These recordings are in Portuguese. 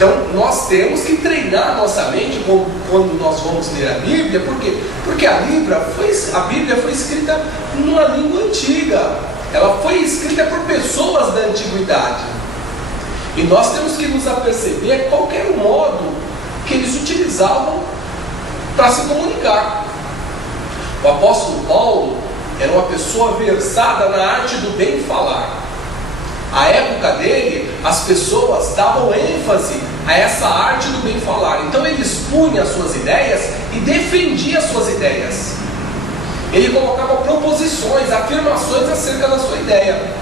Então nós temos que treinar nossa mente quando nós vamos ler a Bíblia. Por quê? Porque a Bíblia foi escrita numa língua antiga. Ela foi escrita por pessoas da antiguidade. E nós temos que nos aperceber qual era o modo que eles utilizavam para se comunicar. O apóstolo Paulo era uma pessoa versada na arte do bem falar. À época dele, as pessoas davam ênfase a essa arte do bem falar. Então ele expunha as suas ideias e defendia as suas ideias. Ele colocava proposições, afirmações acerca da sua ideia.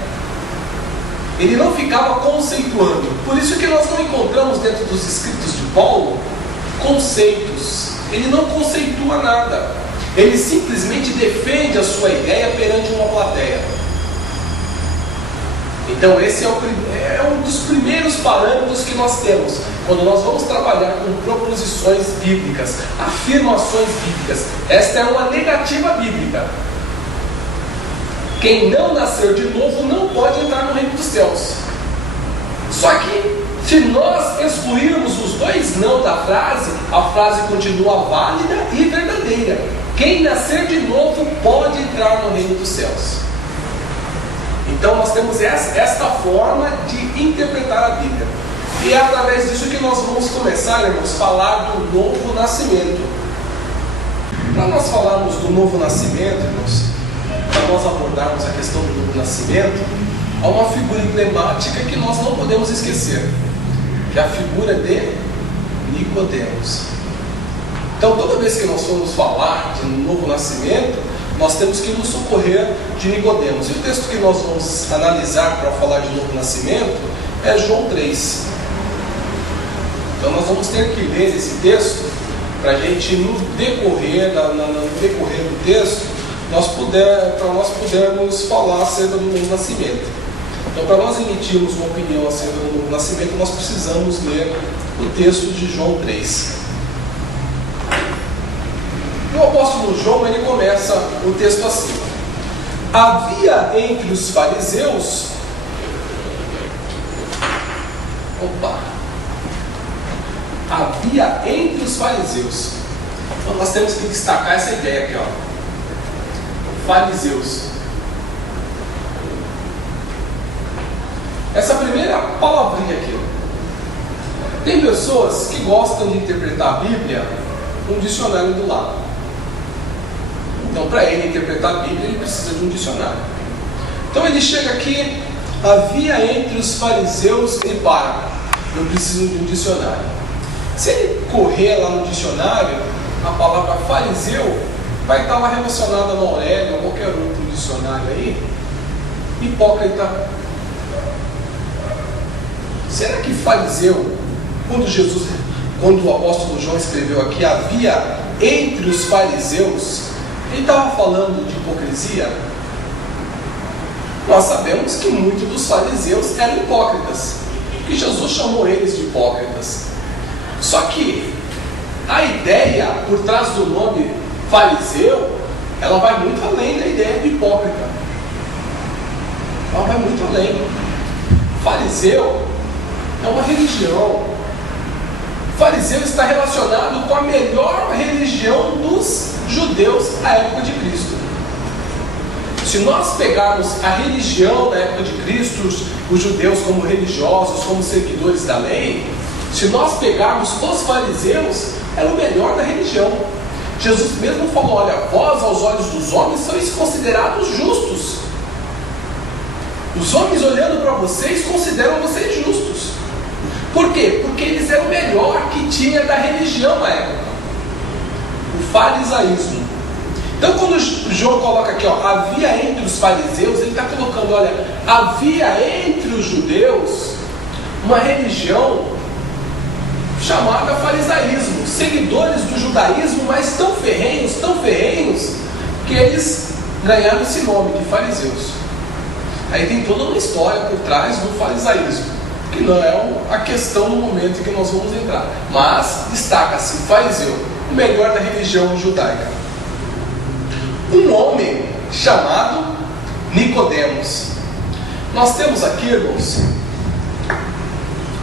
Ele não ficava conceituando. Por isso que nós não encontramos dentro dos escritos de Paulo conceitos. Ele não conceitua nada. Ele simplesmente defende a sua ideia perante uma plateia. Então esse é um dos primeiros parâmetros que nós temos quando nós vamos trabalhar com proposições bíblicas, afirmações bíblicas. Esta é uma negativa bíblica. Quem não nasceu de novo não pode entrar no reino dos céus. Só que se nós excluirmos os dois não da frase, a frase continua válida e verdadeira. Quem nascer de novo pode entrar no reino dos céus. Então nós temos esta forma de interpretar a Bíblia. E é através disso que nós vamos começar, irmãos, a falar do novo nascimento. Para nós falarmos do novo nascimento, irmãos, para nós abordarmos a questão do novo nascimento, há uma figura emblemática que nós não podemos esquecer, que é a figura de Nicodemos. Então toda vez que nós formos falar de novo nascimento, nós temos que nos socorrer de Nicodemos. E o texto que nós vamos analisar para falar de novo nascimento é João 3. Então nós vamos ter que ler esse texto para a gente, no decorrer do texto, para nós pudermos falar acerca do novo nascimento. Então, para nós emitirmos uma opinião acerca do novo nascimento, nós precisamos ler o texto de João 3. O apóstolo João, ele começa o texto assim: havia entre os fariseus havia entre os fariseus. Então nós temos que destacar essa ideia aqui, fariseus. Essa primeira palavrinha aqui. Tem pessoas que gostam de interpretar a Bíblia com um dicionário do lado. Então, para ele interpretar a Bíblia, ele precisa de um dicionário. Então ele chega aqui: havia entre os fariseus, e eu preciso de um dicionário. Se ele correr lá no dicionário, a palavra fariseu vai estar lá relacionada no Aurélio ou qualquer outro dicionário aí. Hipócrita. Será que fariseu, quando o apóstolo João escreveu aqui, havia entre os fariseus, ele estava falando de hipocrisia? Nós sabemos que muitos dos fariseus eram hipócritas, que Jesus chamou eles de hipócritas. Só que a ideia por trás do nome fariseu, ela vai muito além da ideia de hipócrita. Ela vai muito além. Fariseu é uma religião. Fariseu está relacionado com a melhor religião dos judeus à época de Cristo. Se nós pegarmos a religião da época de Cristo, os judeus como religiosos, como seguidores da lei, se nós pegarmos os fariseus, era o melhor da religião. Jesus mesmo falou: olha, vós aos olhos dos homens sois considerados justos. Os homens olhando para vocês consideram vocês justos. Por quê? Porque eles eram o melhor que tinha da religião na época, o farisaísmo. Então quando João coloca aqui, havia entre os fariseus, ele está colocando, olha, havia entre os judeus uma religião chamada farisaísmo, seguidores do judaísmo, mas tão ferrenhos, que eles ganharam esse nome de fariseus. Aí tem toda uma história por trás do farisaísmo, que não é a questão no momento em que nós vamos entrar, mas destaca-se fariseu, o melhor da religião judaica. Um homem chamado Nicodemos. Nós temos aqui, irmãos,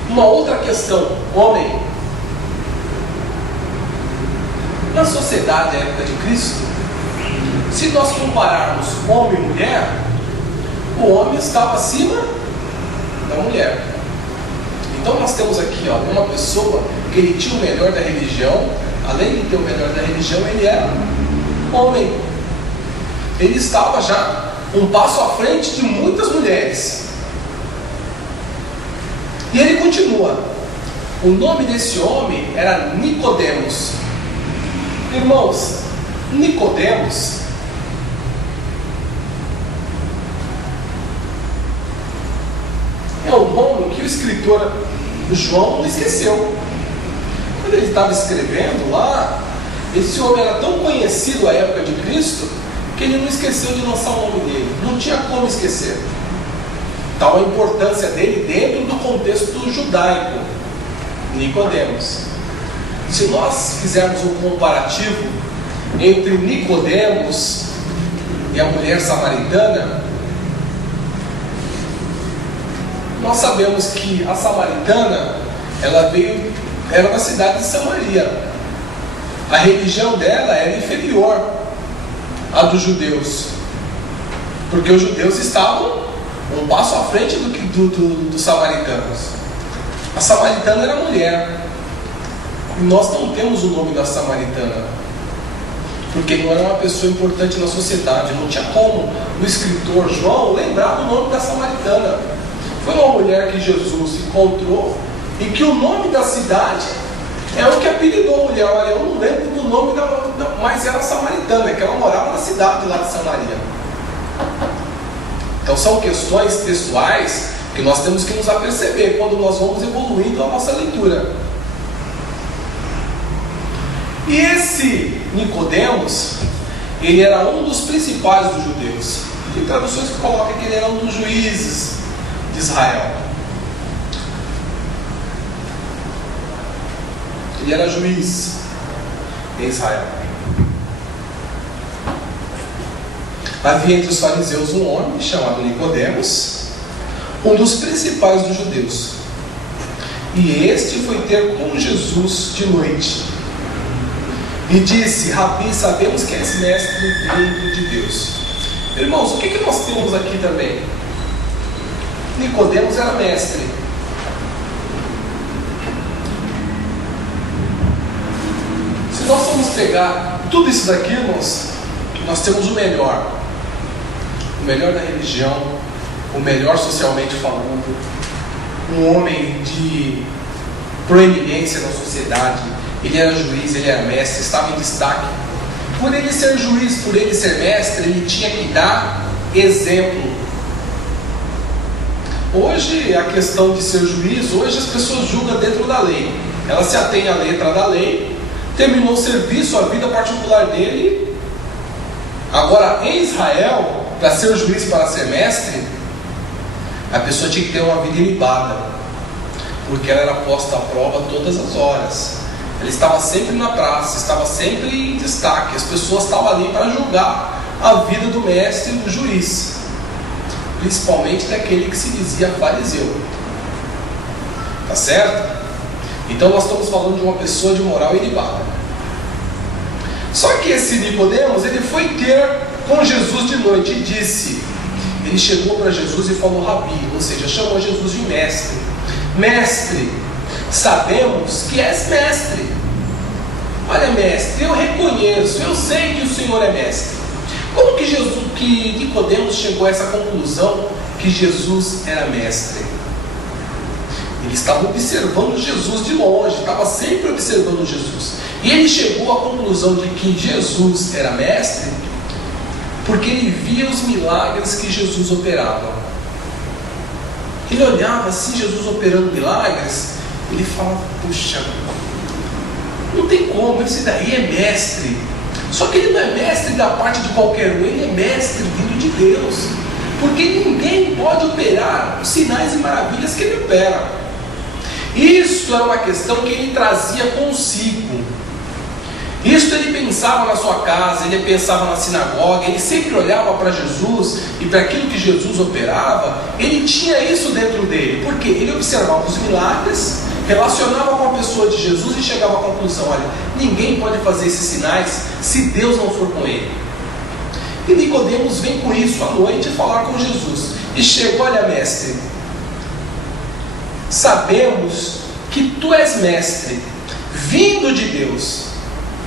Uma outra questão, homem. Na sociedade da época de Cristo, se nós compararmos homem e mulher, o homem estava acima da mulher. Então nós temos aqui uma pessoa que ele tinha o melhor da religião. Além de ter o melhor da religião, ele era homem. Ele estava já um passo à frente de muitas mulheres. E ele continua. O nome desse homem era Nicodemos. Irmãos, Nicodemos é um nome que o escritor João não esqueceu. Quando ele estava escrevendo lá, esse homem era tão conhecido à época de Cristo que ele não esqueceu de lançar o nome dele. Não tinha como esquecer. Tal a importância dele dentro do contexto judaico. Nicodemos. Se nós fizermos um comparativo entre Nicodemos e a mulher samaritana, nós sabemos que a samaritana, ela era da cidade de Samaria. A religião dela era inferior à dos judeus, porque os judeus estavam um passo à frente dos samaritanos. A samaritana era mulher. E nós não temos o nome da samaritana, porque não era uma pessoa importante na sociedade. Não tinha como o escritor João lembrar do nome da samaritana. Foi uma mulher que Jesus encontrou e que o nome da cidade é o que apelidou a mulher. Olha, eu não lembro do nome mas era samaritana, que ela morava na cidade lá de Samaria. Então são questões textuais que nós temos que nos aperceber quando nós vamos evoluindo a nossa leitura. E esse Nicodemos, ele era um dos principais dos judeus. Tem traduções que colocam que ele era um dos juízes de Israel. Ele era juiz em Israel. Havia entre os fariseus um homem chamado Nicodemos, um dos principais dos judeus. E este foi ter com Jesus de noite. E disse: Rabi, sabemos que és mestre vindo de Deus. Irmãos, o que nós temos aqui também? Nicodemos era mestre. Se nós formos pegar tudo isso daqui, irmãos, nós temos o melhor da religião, o melhor socialmente falando, um homem de proeminência na sociedade. Ele era juiz, ele era mestre, estava em destaque. Por ele ser juiz, por ele ser mestre, ele tinha que dar exemplo. Hoje, a questão de ser juiz, hoje as pessoas julgam dentro da lei. Ela se atém à letra da lei, terminou o serviço, a vida particular dele. Agora, em Israel, para ser juiz, para ser mestre, a pessoa tinha que ter uma vida ilibada, porque ela era posta à prova todas as horas. Ele estava sempre na praça, estava sempre em destaque. As pessoas estavam ali para julgar a vida do mestre e do juiz, principalmente daquele que se dizia fariseu. Tá certo? Então nós estamos falando de uma pessoa de moral ilibada. Só que esse Nicodemos, ele foi ter com Jesus de noite e disse, ele chegou para Jesus e falou Rabi, ou seja, chamou Jesus de mestre. Mestre, sabemos que és mestre. Olha, mestre, eu reconheço, eu sei que o Senhor é mestre. Como que Nicodemos chegou a essa conclusão que Jesus era mestre? Ele estava observando Jesus de longe, estava sempre observando Jesus. E ele chegou à conclusão de que Jesus era mestre porque ele via os milagres que Jesus operava. Ele olhava assim, Jesus operando milagres, ele falava, puxa, não tem como, esse daí é mestre. Só que ele não é mestre da parte de qualquer um, ele é mestre vindo de Deus, porque ninguém pode operar os sinais e maravilhas que ele opera. Isso era uma questão que ele trazia consigo. Isto ele pensava na sua casa, ele pensava na sinagoga, ele sempre olhava para Jesus e para aquilo que Jesus operava, ele tinha isso dentro dele, porque ele observava os milagres, relacionava com a pessoa de Jesus e chegava à conclusão: olha, ninguém pode fazer esses sinais se Deus não for com ele. E Nicodemos vem com isso à noite falar com Jesus, e chega: olha, mestre, sabemos que tu és mestre, vindo de Deus.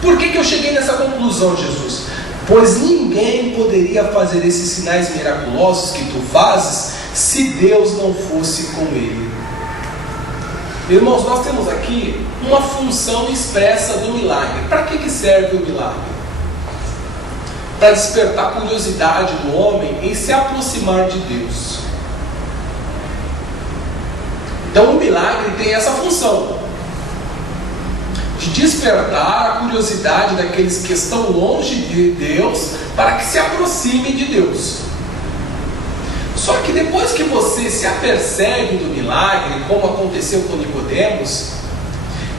Por que eu cheguei nessa conclusão, Jesus? Pois ninguém poderia fazer esses sinais miraculosos que tu fazes se Deus não fosse com ele. Irmãos, nós temos aqui uma função expressa do milagre. Para que serve o milagre? Para despertar a curiosidade do homem em se aproximar de Deus. Então o milagre tem essa função de despertar a curiosidade daqueles que estão longe de Deus para que se aproximem de Deus. Só que depois que você se apercebe do milagre, como aconteceu com Nicodemos,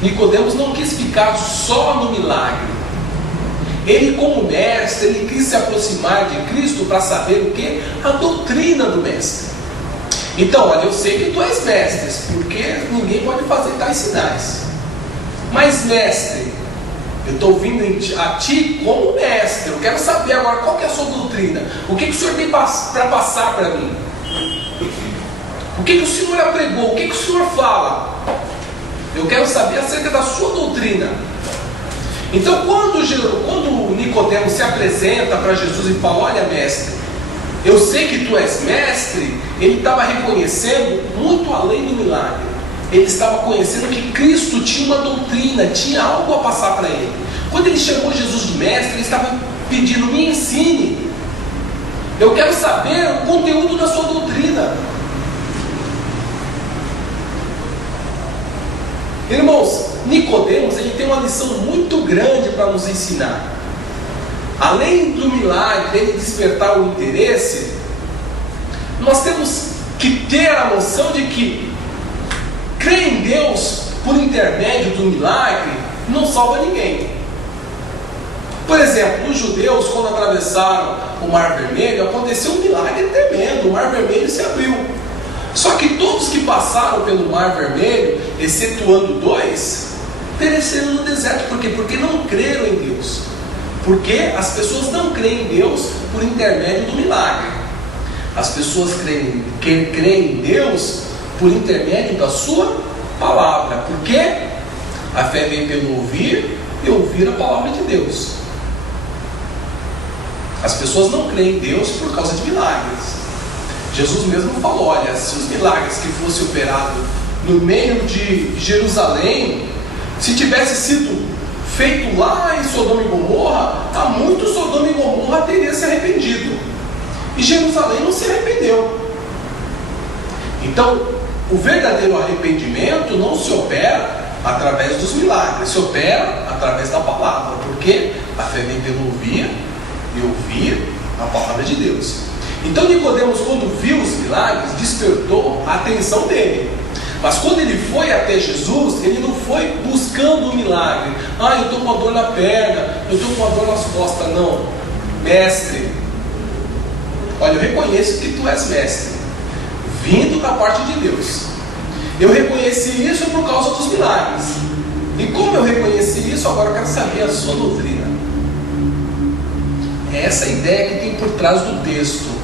Nicodemos não quis ficar só no milagre. Ele, como mestre, ele quis se aproximar de Cristo para saber o que? A doutrina do mestre. Então, olha, eu sei que tu és mestre, porque ninguém pode fazer tais sinais. Mas, mestre, eu estou vindo a ti como mestre. Eu quero saber agora qual que é a sua doutrina. O que o Senhor tem para passar para mim? O que o Senhor apregou? O que o Senhor fala? Eu quero saber acerca da sua doutrina. Então, quando Nicodemos se apresenta para Jesus e fala: olha, mestre, eu sei que tu és mestre, ele estava reconhecendo muito além do milagre. Ele estava conhecendo que Cristo tinha uma doutrina, tinha algo a passar para ele. Quando ele chamou Jesus de mestre, ele estava pedindo: me ensine. Eu quero saber o conteúdo da sua doutrina. Irmãos, Nicodemos, ele tem uma lição muito grande para nos ensinar. Além do milagre dele despertar o interesse, nós temos que ter a noção de que crer em Deus por intermédio do milagre não salva ninguém. Por exemplo, os judeus, quando atravessaram o Mar Vermelho, aconteceu um milagre tremendo, o Mar Vermelho se abriu. Só que todos que passaram pelo Mar Vermelho, excetuando 2, pereceram no deserto. Por quê? Porque não creram em Deus. Porque as pessoas não creem em Deus por intermédio do milagre. As pessoas creem em Deus por intermédio da sua palavra. Porque a fé vem pelo ouvir e ouvir a palavra de Deus. As pessoas não creem em Deus por causa de milagres. Jesus mesmo falou: olha, se os milagres que fossem operados no meio de Jerusalém, se tivesse sido feito lá em Sodoma e Gomorra, há muito Sodoma e Gomorra teria se arrependido. E Jerusalém não se arrependeu. Então, o verdadeiro arrependimento não se opera através dos milagres, se opera através da palavra, porque a fé vem pelo ouvir e ouvir a palavra de Deus. Então Nicodemos, quando viu os milagres, despertou a atenção dele. Mas quando ele foi até Jesus, ele não foi buscando o milagre. Eu estou com uma dor na perna, eu estou com uma dor nas costas. Não, mestre, olha, eu reconheço que tu és mestre, vindo da parte de Deus. Eu reconheci isso por causa dos milagres. E como eu reconheci isso, agora eu quero saber a sua doutrina. É essa a ideia que tem por trás do texto.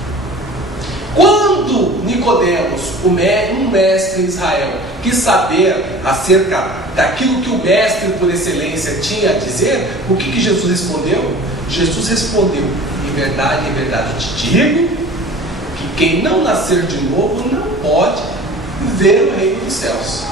Quando Nicodemos, um mestre em Israel, quis saber acerca daquilo que o mestre por excelência tinha a dizer, o que Jesus respondeu? Jesus respondeu: em verdade, te digo, que quem não nascer de novo não pode ver o reino dos céus.